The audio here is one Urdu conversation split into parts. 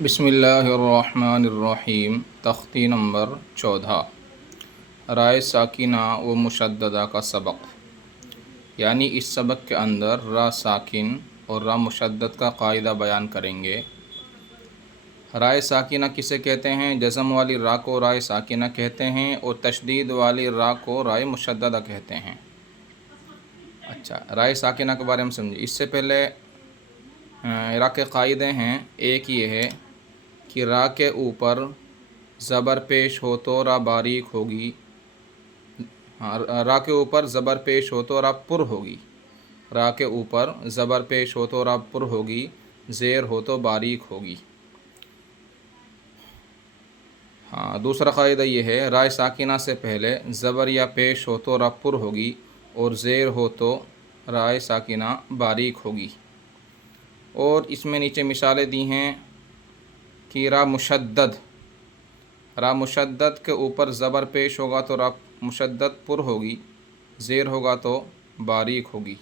بسم اللہ الرحمن الرحیم۔ تختی نمبر 14، رائے ساکنہ و مشددہ کا سبق، یعنی اس سبق کے اندر را ساکن اور را مشدد کا قاعدہ بیان کریں گے۔ رائے ساکنہ کسے کہتے ہیں؟ جزم والی را کو رائے ساکنہ کہتے ہیں اور تشدید والی را کو رائے مشددہ کہتے ہیں۔ اچھا، رائے ساکنہ کے بارے میں سمجھیں۔ اس سے پہلے را کے قاعدے ہیں۔ ایک یہ ہے کہ را کے اوپر زبر پیش ہو تو را باریک ہوگی، را کے اوپر زبر پیش ہو تو را پر ہوگی، را کے اوپر زبر پیش ہو تو را پر ہوگی، زیر ہو تو باریک ہوگی۔ دوسرا قاعدہ یہ ہے، رائے ساکنہ سے پہلے زبر یا پیش ہو تو را پر ہوگی اور زیر ہو تو رائے ساکنہ باریک ہوگی۔ اور اس میں نیچے مثالیں دی ہیں کہ را مشدد کے اوپر زبر پیش ہوگا تو را مشدد پر ہوگی، زیر ہوگا تو باریک ہوگی۔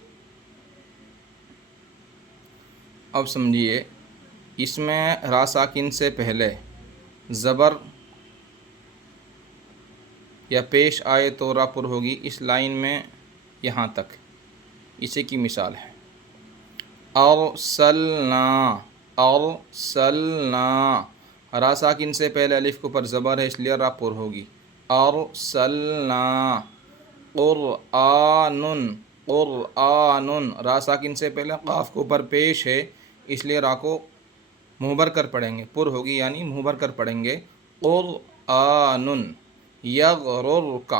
اب سمجھیے، اس میں را ساکن سے پہلے زبر یا پیش آئے تو را پر ہوگی، اس لائن میں یہاں تک، اسی کی مثال ہے۔ ارسلنا، را ساکن سے پہلے الف کے اوپر زبر ہے، اس لیے را پر ہوگی۔ ارسلنا، قرآن، را ساکن سے پہلے قاف کے اوپر پیش ہے، اس لیے را کو منہ بھر کر پڑھیں گے، پر ہوگی یعنی منہ بھر کر پڑھیں گے۔ قرآن، یغررک،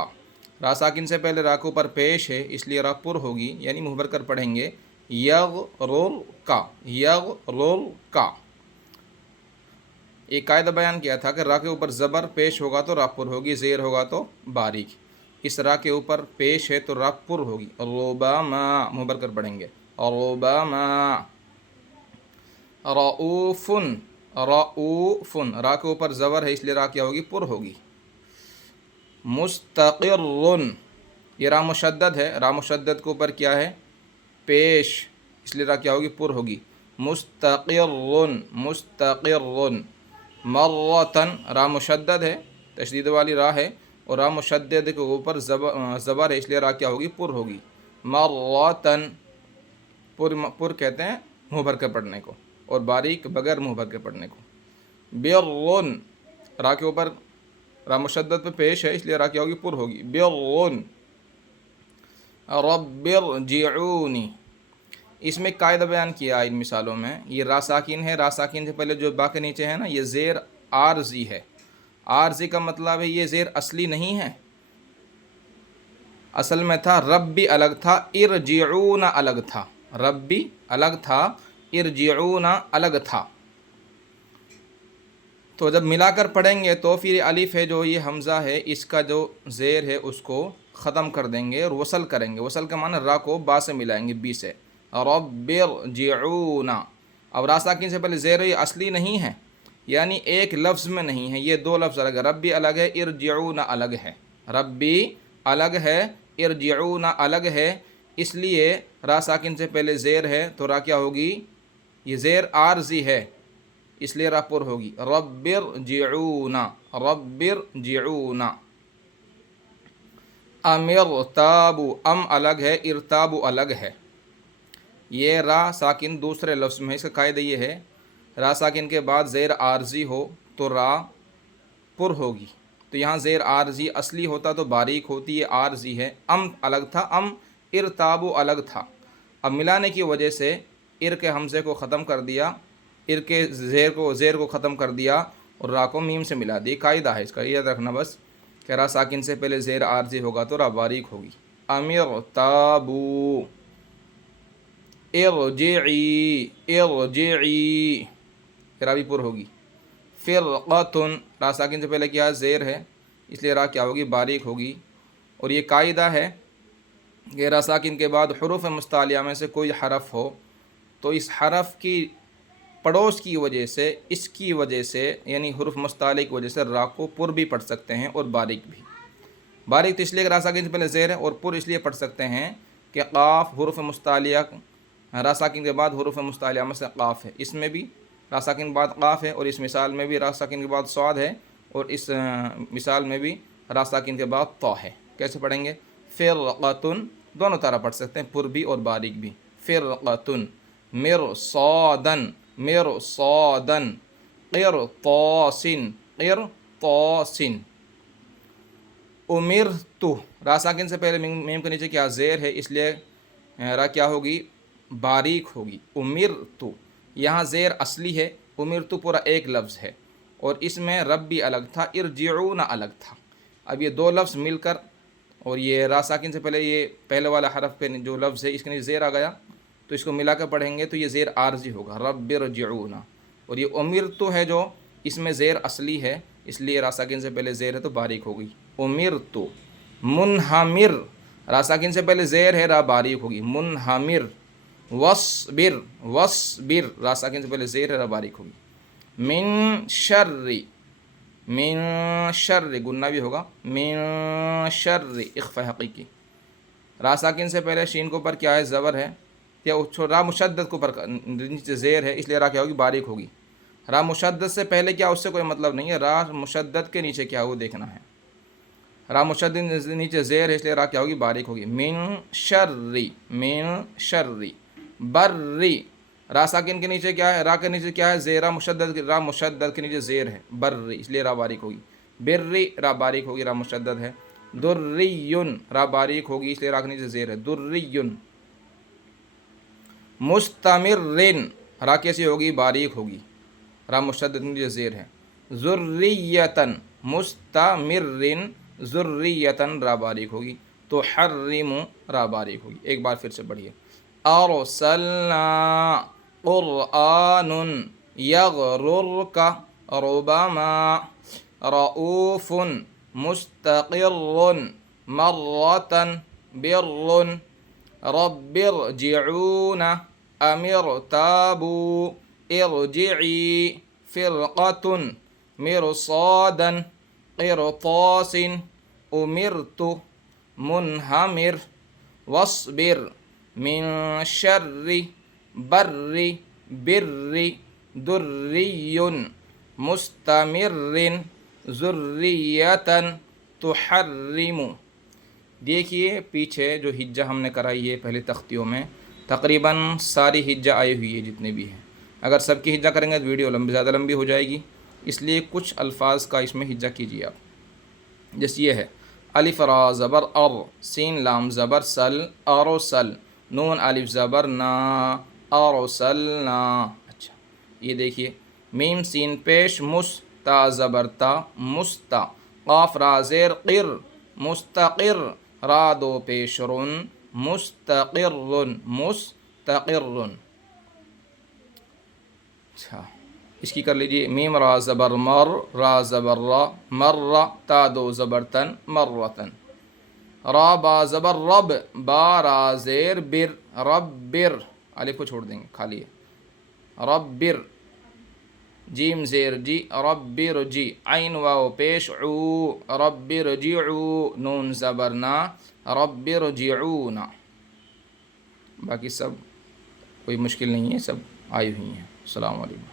را ساکن سے پہلے را کے اوپر پیش ہے، اس لیے را پر ہوگی یعنی منہ بھر کر پڑھیں گے۔ یغررک، ایک قاعدہ بیان کیا تھا کہ را کے اوپر زبر پیش ہوگا تو را پر ہوگی، زیر ہوگا تو باریک۔ اس را کے اوپر پیش ہے تو را پر ہوگی۔ ربما، منہ بھر کر پڑھیں گے۔ ربما، رؤوف، را کے اوپر زبر ہے، اس لیے را کیا ہوگی؟ پر ہوگی۔ مستقر، یہ را مشدد ہے، را مشدد کے اوپر کیا ہے؟ پیش، اس لیے را کیا ہوگی؟ پر ہوگی۔ مستقر، مرتن، را مشدد ہے، تشدید والی را ہے، اور را مشدد کے اوپر زبر ہے، اس لیے را کیا ہوگی؟ پر ہوگی۔ مرتن، پر کہتے ہیں منہ بھر کے پڑھنے کو، اور باریک بغیر منہ بھر کے پڑھنے کو۔ برن، را کے اوپر را مشدد پہ پیش ہے، اس لیے را کیا ہوگی؟ پر ہوگی۔ برن، رب ارجعونی، اس میں قاعدہ بیان کیا ان مثالوں میں۔ یہ را ساکن ہے، را ساکن سے پہلے جو با کے نیچے ہے نا، یہ زیر عارضی ہے۔ عارضی کا مطلب ہے یہ زیر اصلی نہیں ہے، اصل میں تھا ربی الگ تھا، ارجعون الگ تھا، ربی الگ تھا، ارجعون الگ تھا۔ تو جب ملا کر پڑھیں گے تو پھر الف ہے جو یہ حمزہ ہے، اس کا جو زیر ہے اس کو ختم کر دیں گے اور وصل کریں گے۔ وصل کا معنی را کو با سے ملائیں گے، بی سے۔ رب ارجعون، اب را ساکن سے پہلے زیر یہ اصلی نہیں ہے، یعنی ایک لفظ میں نہیں ہے، یہ دو لفظ الگ ہے۔ ربی الگ ہے، ارجعون الگ ہے، ربی الگ ہے، ارجعون الگ ہے، اس لیے را ساکن سے پہلے زیر ہے تو را کیا ہوگی؟ یہ زیر عارضی ہے، اس لیے را پر ہوگی۔ رب ارجعون، رب ارجعون۔ ارتابو، ام الگ ہے، ارتابو الگ ہے۔ یہ را ساکن دوسرے لفظ میں ہے، اس کا قاعدہ یہ ہے، را ساکن کے بعد زیر عارضی ہو تو را پر ہوگی۔ تو یہاں زیر عارضی اصلی ہوتا تو باریک ہوتی، یہ عارضی ہے۔ ام الگ تھا، ام، ارتابو الگ تھا۔ اب ملانے کی وجہ سے ار کے حمزے کو ختم کر دیا، ار کے زیر کو ختم کر دیا اور را کو میم سے ملا دی۔ قاعدہ ہے اس کا، یاد رکھنا بس کہ را ساکن سے پہلے زیر عارضی ہوگا تو را باریک ہوگی۔ ارتابو، ارجعی، ارجعی، را بھی پر ہوگی۔ فرقتن، را ساکن سے پہلے کیا زیر ہے، اس لیے را کیا ہوگی؟ باریک ہوگی۔ اور یہ قاعدہ ہے کہ را ساکن کے بعد حروف مستعلیہ میں سے کوئی حرف ہو تو اس حرف کی پڑوس کی وجہ سے، اس کی وجہ سے، یعنی حروف مستعلیہ کی وجہ سے را کو پر بھی پڑھ سکتے ہیں اور باریک بھی۔ باریک تو اس لیے کہ را ساکن سے پہلے زیر ہے، اور پر اس لیے پڑھ سکتے ہیں کہ قاف حروف مستعلیہ، را ساکن کے بعد حروف مستعلیہ میں سے قاف ہے، اس میں بھی را ساکن کے بعد قاف ہے، اور اس مثال میں بھی را ساکن کے بعد صاد ہے، اور اس مثال میں بھی را ساکن کے بعد طا ہے۔ کیسے پڑھیں گے؟ فرقتن، دونوں طرح پڑھ سکتے ہیں، پر بھی اور باریک بھی۔ فرقتن، مرصادن، مرصادن، قرطاسن، قرطاسن۔ امرتو، را ساکن سے پہلے میم کے نیچے کیا زیر ہے، اس لیے را کیا ہوگی؟ باریک ہوگی۔ امرتو، یہاں زیر اصلی ہے، امرتو پورا ایک لفظ ہے، اور اس میں رب بھی الگ تھا، ارجعون الگ تھا۔ اب یہ دو لفظ مل کر، اور یہ را ساکن سے پہلے یہ پہلے والا حرف پہ جو لفظ ہے اس کے نیچے زیر آ گیا، تو اس کو ملا کر پڑھیں گے تو یہ زیر عارضی ہوگا، رب ارجعون۔ اور یہ امرتو ہے جو اس میں زیر اصلی ہے، اس لیے را ساکن سے پہلے زیر ہے تو باریک ہوگی، امرتو۔ منہمر، را ساکن سے پہلے زیر ہے، را باریک ہوگی، منہمر۔ وصبر، وصبر، را ساکن سے پہلے زیر ہے، را باریک ہوگی۔ من شر، من شر، گنہ بھی ہوگا، من شر، اخفاء حقیقی۔ را ساکن سے پہلے شین کے اوپر کیا ہے؟ زبر ہے، یا را مشدد کے اوپر نیچے زیر ہے، اس لیے را کیا ہوگی؟ باریک ہوگی۔ را مشدد سے پہلے کیا، اس سے کوئی مطلب نہیں ہے، را مشدد کے نیچے کیا وہ دیکھنا ہے۔ را مشدد نیچے زیر ہے، اس لیے را کیا ہوگی؟ باریک ہوگی۔ من شر، من شر، بری، را ساکن کے نیچے کیا ہے؟ را کے نیچے کیا ہے؟ زیر، را مشدد کے نیچے زیر ہے، بری، اس لیے را باریک ہوگی۔ بری، را باریک ہوگی، را مشدد ہے۔ دریون، را باریک ہوگی، اس لیے را کے نیچے زیر ہے، دریون۔ مستمرن، را کیسی ہوگی؟ باریک ہوگی، را مشدد کے نیچے زیر ہے۔ ذریتن، مستمرن، ذریتن، را باریک ہوگی، تحرم، را باریک ہوگی۔ ایک بار پھر سے پڑھیے۔ ارسلنا قرآن یغررک ربما رؤوف مستقر مرة بر رب ارجعون ام ارتابوا ارجعی فرقة مرصادا قرطاس امرت منہمر واصبر من شر بر بر دری مستمر ذریة تحرم۔ دیکھیے پیچھے جو ہجہ ہم نے کرائی ہے پہلے تختیوں میں، تقریباً ساری ہجہ آئی ہوئی ہے جتنے بھی ہیں۔ اگر سب کی ہجہ کریں گے تو ویڈیو زیادہ لمبی ہو جائے گی، اس لیے کچھ الفاظ کا اس میں ہجہ کیجیے آپ۔ جیسے یہ ہے، الف را زبر ار، سین لام زبر سل، ارسل، نون الف زبر نا، ارسلنا۔ اچھا یہ دیکھیے، میم سین پیش، مس، تا زبر تا، مستا، قاف را زیر قر، مستقر، را دو پیش رن، مستقر، مستقر۔ اچھا اس کی کر لیجیے، میم را زبر مر، را زبر را، مر، تا دو زبر تن، مرتن۔ را با زبر رب، با را زیر بر، رب بر، الف کو چھوڑ دیں گے، خالی ہے، رب بر۔ جیم زیر جی، رب بر جی، عین واو پیش عو، رب بر جیعو، نون زبر نا، رب بر جیعون۔ باقی سب کوئی مشکل نہیں ہے، سب آئی ہوئی ہیں۔ السلام علیکم۔